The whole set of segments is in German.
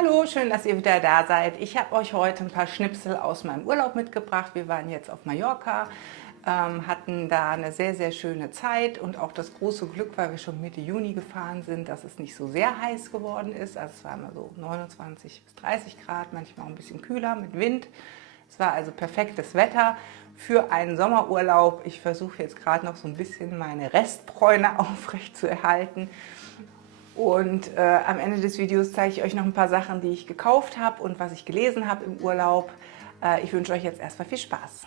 Hallo, schön, dass ihr wieder da seid. Ich habe euch heute ein paar Schnipsel aus meinem Urlaub mitgebracht. Wir waren jetzt auf Mallorca, hatten da eine sehr, sehr schöne Zeit und auch das große Glück, weil wir schon Mitte Juni gefahren sind, dass es nicht so sehr heiß geworden ist. Also es war immer so 29 bis 30 Grad, manchmal auch ein bisschen kühler mit Wind. Es war also perfektes Wetter für einen Sommerurlaub. Ich versuche jetzt gerade noch so ein bisschen meine Restbräune aufrecht zu erhalten. Und am Ende des Videos zeige ich euch noch ein paar Sachen, die ich gekauft habe und was ich gelesen habe im Urlaub. Ich wünsche euch jetzt erstmal viel Spaß.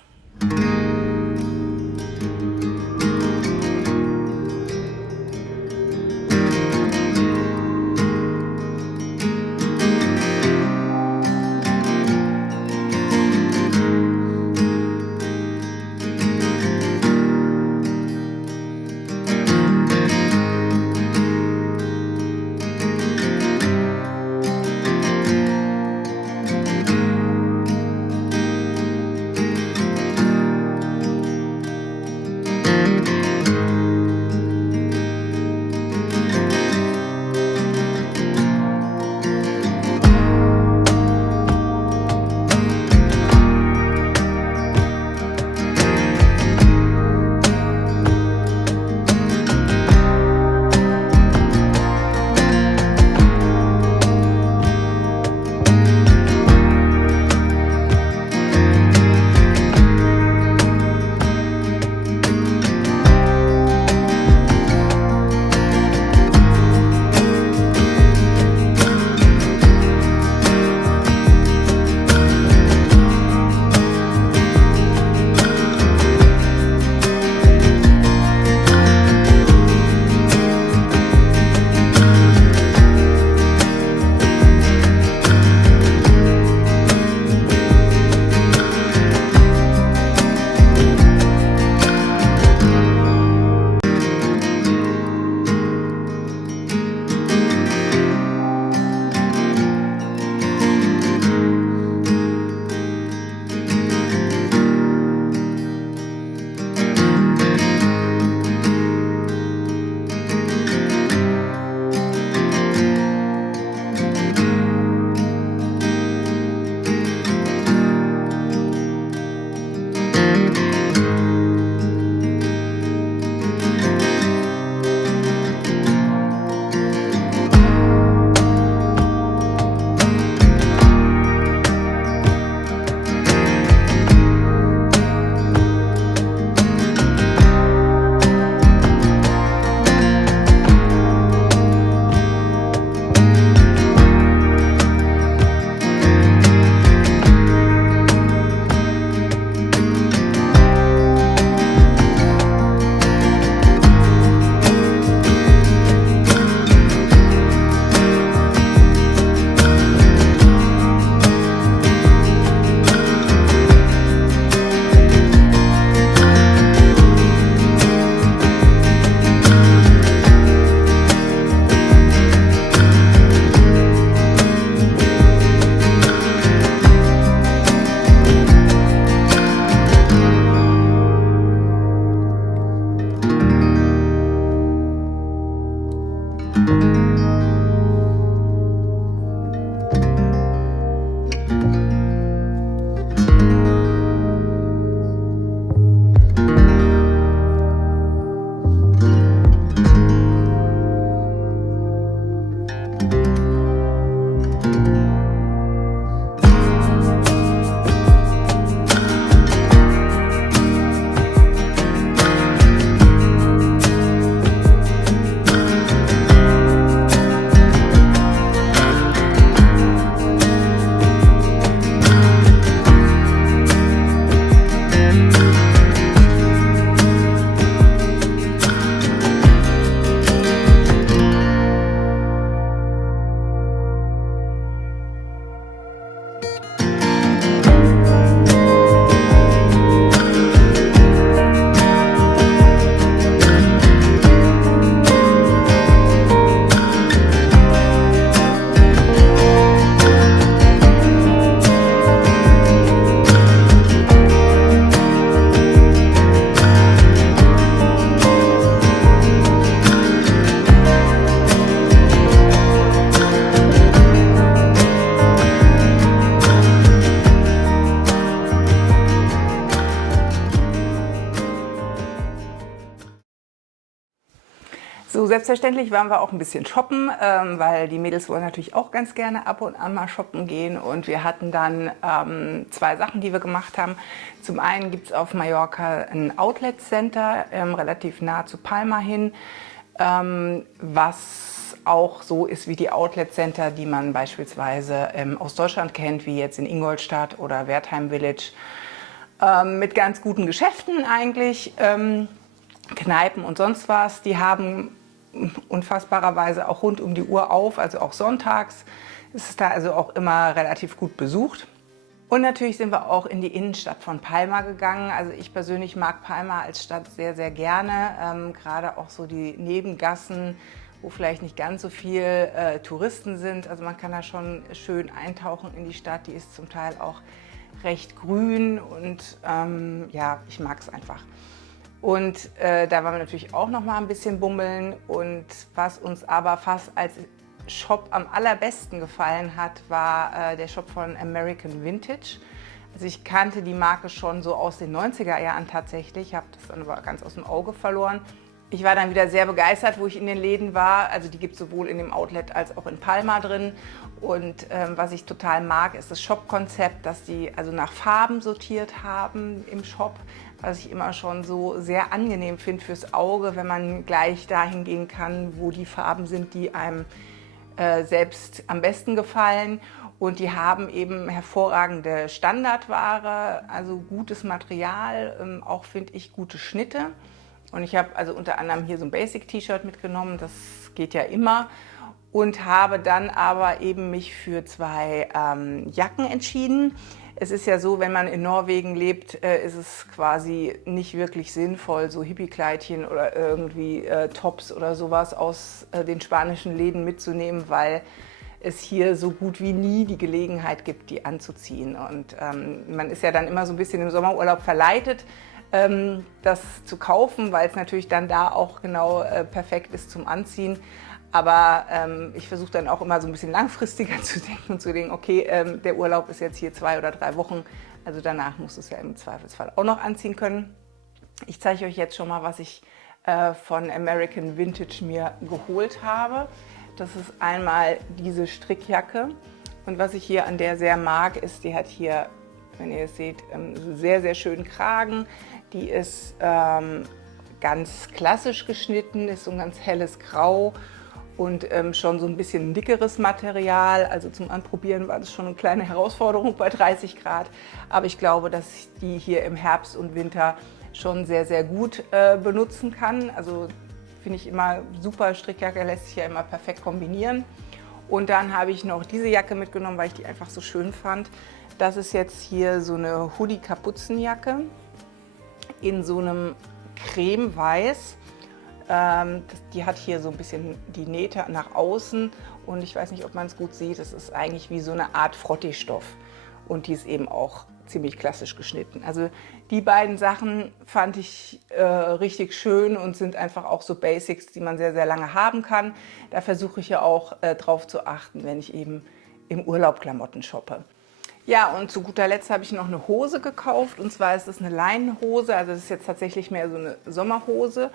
selbstverständlich waren wir auch ein bisschen shoppen, weil die Mädels wollen natürlich auch ganz gerne ab und an mal shoppen gehen. Und wir hatten dann 2 Sachen, die wir gemacht haben. Zum einen gibt es auf Mallorca ein Outlet Center, relativ nah zu Palma hin, was auch so ist wie die Outlet Center, die man beispielsweise aus Deutschland kennt, wie jetzt in Ingolstadt oder Wertheim Village, mit ganz guten Geschäften eigentlich, Kneipen und sonst was. Die haben unfassbarerweise auch rund um die Uhr auf, also auch sonntags ist es da also auch immer relativ gut besucht. Und natürlich sind wir auch in die Innenstadt von Palma gegangen. Also ich persönlich mag Palma als Stadt sehr, sehr gerne. Gerade auch so die Nebengassen, wo vielleicht nicht ganz so viel Touristen sind. Also man kann da schon schön eintauchen in die Stadt. Die ist zum Teil auch recht grün und ja, ich mag es einfach. Und da waren wir natürlich auch noch mal ein bisschen bummeln. Und was uns aber fast als Shop am allerbesten gefallen hat, war der Shop von American Vintage. Also ich kannte die Marke schon so aus den 90er Jahren tatsächlich, habe das dann aber ganz aus dem Auge verloren. Ich war dann wieder sehr begeistert, wo ich in den Läden war. Also die gibt es sowohl in dem Outlet als auch in Palma drin. Und was ich total mag, ist das Shop-Konzept, dass die also nach Farben sortiert haben im Shop. Was ich immer schon so sehr angenehm finde fürs Auge, wenn man gleich dahin gehen kann, wo die Farben sind, die einem selbst am besten gefallen. Und die haben eben hervorragende Standardware, also gutes Material, auch finde ich gute Schnitte. Und ich habe also unter anderem hier so ein Basic-T-Shirt mitgenommen, das geht ja immer. Und habe dann aber eben mich für 2 Jacken entschieden. Es ist ja so, wenn man in Norwegen lebt, ist es quasi nicht wirklich sinnvoll, so Hippie-Kleidchen oder irgendwie Tops oder sowas aus den spanischen Läden mitzunehmen, weil es hier so gut wie nie die Gelegenheit gibt, die anzuziehen. Und man ist ja dann immer so ein bisschen im Sommerurlaub verleitet, das zu kaufen, weil es natürlich dann da auch genau perfekt ist zum Anziehen. Aber ich versuche dann auch immer so ein bisschen langfristiger zu denken und zu denken, okay, der Urlaub ist jetzt hier 2 oder 3 Wochen, also danach muss es ja im Zweifelsfall auch noch anziehen können. Ich zeige euch jetzt schon mal, was ich von American Vintage mir geholt habe. Das ist einmal diese Strickjacke und was ich hier an der sehr mag, ist, die hat hier, wenn ihr es seht, sehr, sehr schönen Kragen. Die ist ganz klassisch geschnitten, ist so ein ganz helles Grau und schon so ein bisschen dickeres Material. Also zum Anprobieren war das schon eine kleine Herausforderung bei 30 Grad. Aber ich glaube, dass ich die hier im Herbst und Winter schon sehr, sehr gut benutzen kann. Also finde ich immer super, Strickjacke lässt sich ja immer perfekt kombinieren. Und dann habe ich noch diese Jacke mitgenommen, weil ich die einfach so schön fand. Das ist jetzt hier so eine Hoodie-Kapuzenjacke in so einem Cremeweiß. Die hat hier so ein bisschen die Nähte nach außen und ich weiß nicht, ob man es gut sieht, es ist eigentlich wie so eine Art Frotteestoff und die ist eben auch ziemlich klassisch geschnitten. Also die beiden Sachen fand ich richtig schön und sind einfach auch so Basics, die man sehr, sehr lange haben kann. Da versuche ich ja auch drauf zu achten, wenn ich eben im Urlaub Klamotten shoppe. Ja, und zu guter Letzt habe ich noch eine Hose gekauft und zwar ist es eine Leinenhose, also das ist jetzt tatsächlich mehr so eine Sommerhose.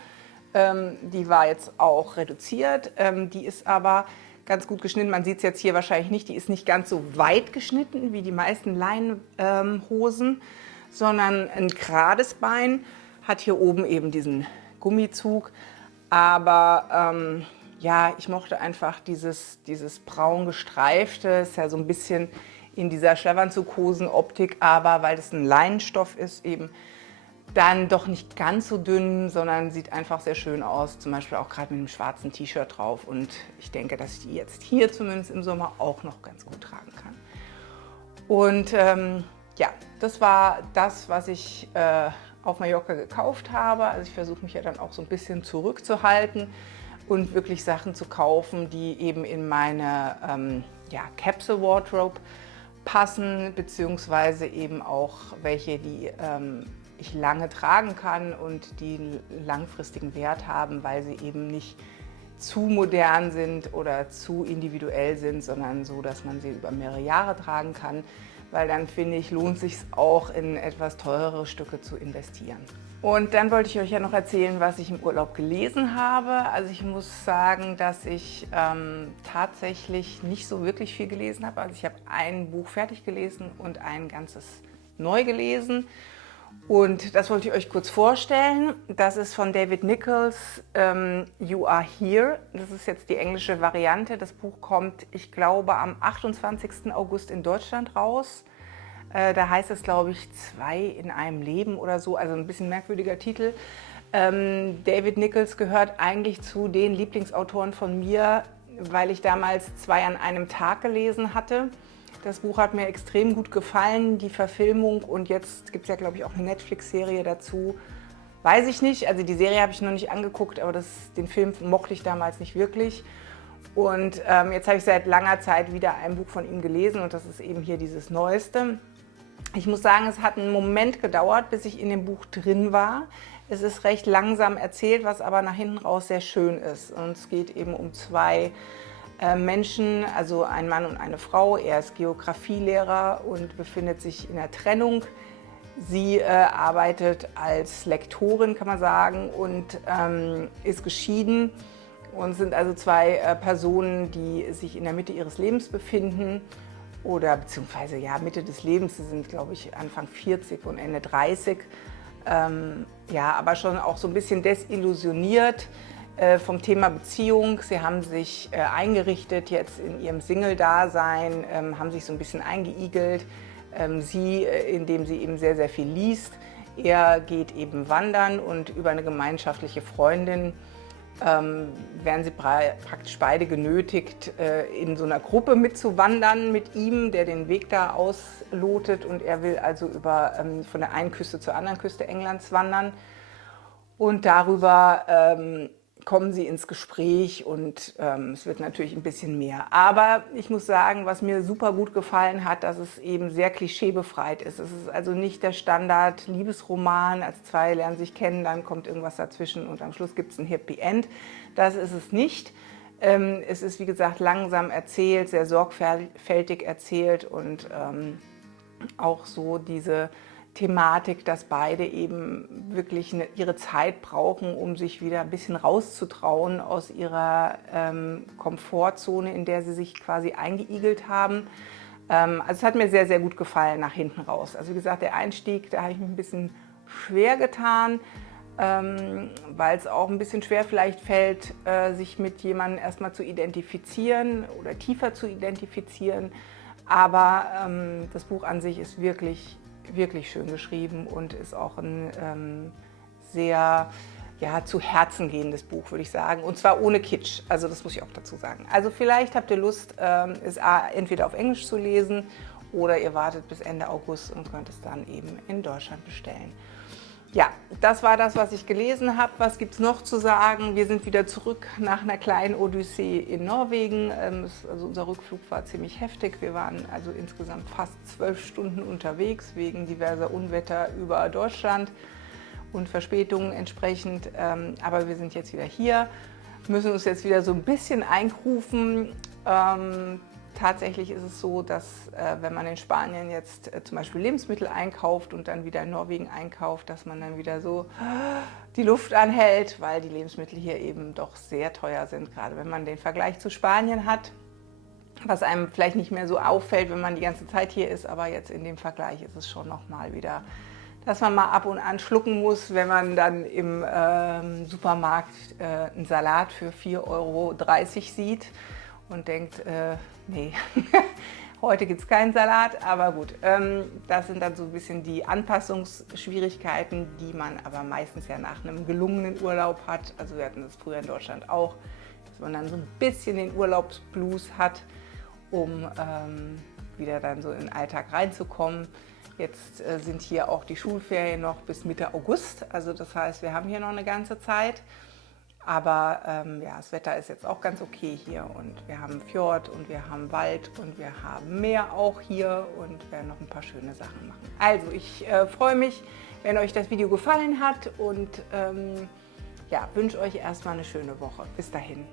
Die war jetzt auch reduziert, die ist aber ganz gut geschnitten. Man sieht es jetzt hier wahrscheinlich nicht, die ist nicht ganz so weit geschnitten wie die meisten Leinenhosen, sondern ein gerades Bein, hat hier oben eben diesen Gummizug. Aber ja, ich mochte einfach dieses braun gestreifte, ist ja so ein bisschen in dieser Schlafanzughosen-Optik, aber weil das ein Leinenstoff ist, eben dann doch nicht ganz so dünn, sondern sieht einfach sehr schön aus, zum Beispiel auch gerade mit einem schwarzen T-Shirt drauf. Und ich denke, dass ich die jetzt hier zumindest im Sommer auch noch ganz gut tragen kann. Und ja, das war das, was ich auf Mallorca gekauft habe. Also ich versuche mich ja dann auch so ein bisschen zurückzuhalten und wirklich Sachen zu kaufen, die eben in meine ja, Capsule Wardrobe passen, beziehungsweise eben auch welche, die ich lange tragen kann und die einen langfristigen Wert haben, weil sie eben nicht zu modern sind oder zu individuell sind, sondern so, dass man sie über mehrere Jahre tragen kann. weil dann finde ich, lohnt sich auch in etwas teurere Stücke zu investieren. Und dann wollte ich euch ja noch erzählen, was ich im Urlaub gelesen habe. Also ich muss sagen, dass ich tatsächlich nicht so wirklich viel gelesen habe. Also ich habe ein Buch fertig gelesen und ein ganzes neu gelesen. Und das wollte ich euch kurz vorstellen. Das ist von David Nichols, You Are Here. Das ist jetzt die englische Variante. Das Buch kommt, ich glaube, am 28. August in Deutschland raus. Da heißt es, glaube ich, 2 in einem Leben oder so, also ein bisschen merkwürdiger Titel. David Nichols gehört eigentlich zu den Lieblingsautoren von mir, weil ich damals 2 an einem Tag gelesen hatte. Das Buch hat mir extrem gut gefallen, die Verfilmung, und jetzt gibt es ja, glaube ich, auch eine Netflix-Serie dazu. Weiß ich nicht, also die Serie habe ich noch nicht angeguckt, aber den Film mochte ich damals nicht wirklich. Und jetzt habe ich seit langer Zeit wieder ein Buch von ihm gelesen und das ist eben hier dieses Neueste. Ich muss sagen, es hat einen Moment gedauert, bis ich in dem Buch drin war. Es ist recht langsam erzählt, was aber nach hinten raus sehr schön ist. Und es geht eben um 2 Menschen, also ein Mann und eine Frau. Er ist Geografielehrer und befindet sich in der Trennung. Sie arbeitet als Lektorin, kann man sagen, und ist geschieden. Und sind also 2 Personen, die sich in der Mitte ihres Lebens befinden. Oder beziehungsweise ja, Mitte des Lebens. Sie sind, glaube ich, Anfang 40 und Ende 30. Ja, aber schon auch so ein bisschen desillusioniert vom Thema Beziehung. Sie haben sich eingerichtet jetzt in ihrem Single-Dasein, haben sich so ein bisschen eingeigelt. Sie, indem sie eben sehr, sehr viel liest. Er geht eben wandern und über eine gemeinschaftliche Freundin werden sie praktisch beide genötigt, in so einer Gruppe mitzuwandern mit ihm, der den Weg da auslotet. Und er will also von der einen Küste zur anderen Küste Englands wandern. Und darüber kommen sie ins Gespräch und es wird natürlich ein bisschen mehr. Aber ich muss sagen, was mir super gut gefallen hat, dass es eben sehr klischeebefreit ist. Es ist also nicht der Standard-Liebesroman, als 2 lernen sich kennen, dann kommt irgendwas dazwischen und am Schluss gibt es ein Happy End. Das ist es nicht. Es ist, wie gesagt, langsam erzählt, sehr sorgfältig erzählt und auch so diese Thematik, dass beide eben wirklich ihre Zeit brauchen, um sich wieder ein bisschen rauszutrauen aus ihrer Komfortzone, in der sie sich quasi eingeigelt haben. Also es hat mir sehr, sehr gut gefallen nach hinten raus. Also wie gesagt, der Einstieg, da habe ich mich ein bisschen schwer getan, weil es auch ein bisschen schwer vielleicht fällt, sich mit jemandem erstmal zu identifizieren oder tiefer zu identifizieren. Aber das Buch an sich ist wirklich schön geschrieben und ist auch ein sehr zu Herzen gehendes Buch, würde ich sagen. Und zwar ohne Kitsch, also das muss ich auch dazu sagen. Also vielleicht habt ihr Lust, es entweder auf Englisch zu lesen oder ihr wartet bis Ende August und könnt es dann eben in Deutschland bestellen. Ja, das war das, was ich gelesen habe. Was gibt es noch zu sagen? Wir sind wieder zurück nach einer kleinen Odyssee in Norwegen. Also unser Rückflug war ziemlich heftig. Wir waren also insgesamt fast 12 Stunden unterwegs wegen diverser Unwetter über Deutschland und Verspätungen entsprechend. Aber wir sind jetzt wieder hier, müssen uns jetzt wieder so ein bisschen eingrufen. Tatsächlich ist es so, dass wenn man in Spanien jetzt zum Beispiel Lebensmittel einkauft und dann wieder in Norwegen einkauft, dass man dann wieder so die Luft anhält, weil die Lebensmittel hier eben doch sehr teuer sind, gerade wenn man den Vergleich zu Spanien hat, was einem vielleicht nicht mehr so auffällt, wenn man die ganze Zeit hier ist, aber jetzt in dem Vergleich ist es schon nochmal wieder, dass man mal ab und an schlucken muss, wenn man dann im Supermarkt einen Salat für 4,30 € sieht und denkt, nee, heute gibt es keinen Salat, aber gut, das sind dann so ein bisschen die Anpassungsschwierigkeiten, die man aber meistens ja nach einem gelungenen Urlaub hat. Also wir hatten das früher in Deutschland auch, dass man dann so ein bisschen den Urlaubsblues hat, um wieder dann so in den Alltag reinzukommen. Jetzt sind hier auch die Schulferien noch bis Mitte August, also das heißt, wir haben hier noch eine ganze Zeit. Aber ja, das Wetter ist jetzt auch ganz okay hier und wir haben Fjord und wir haben Wald und wir haben Meer auch hier und werden noch ein paar schöne Sachen machen. Also ich freue mich, wenn euch das Video gefallen hat und ja, wünsche euch erstmal eine schöne Woche. Bis dahin.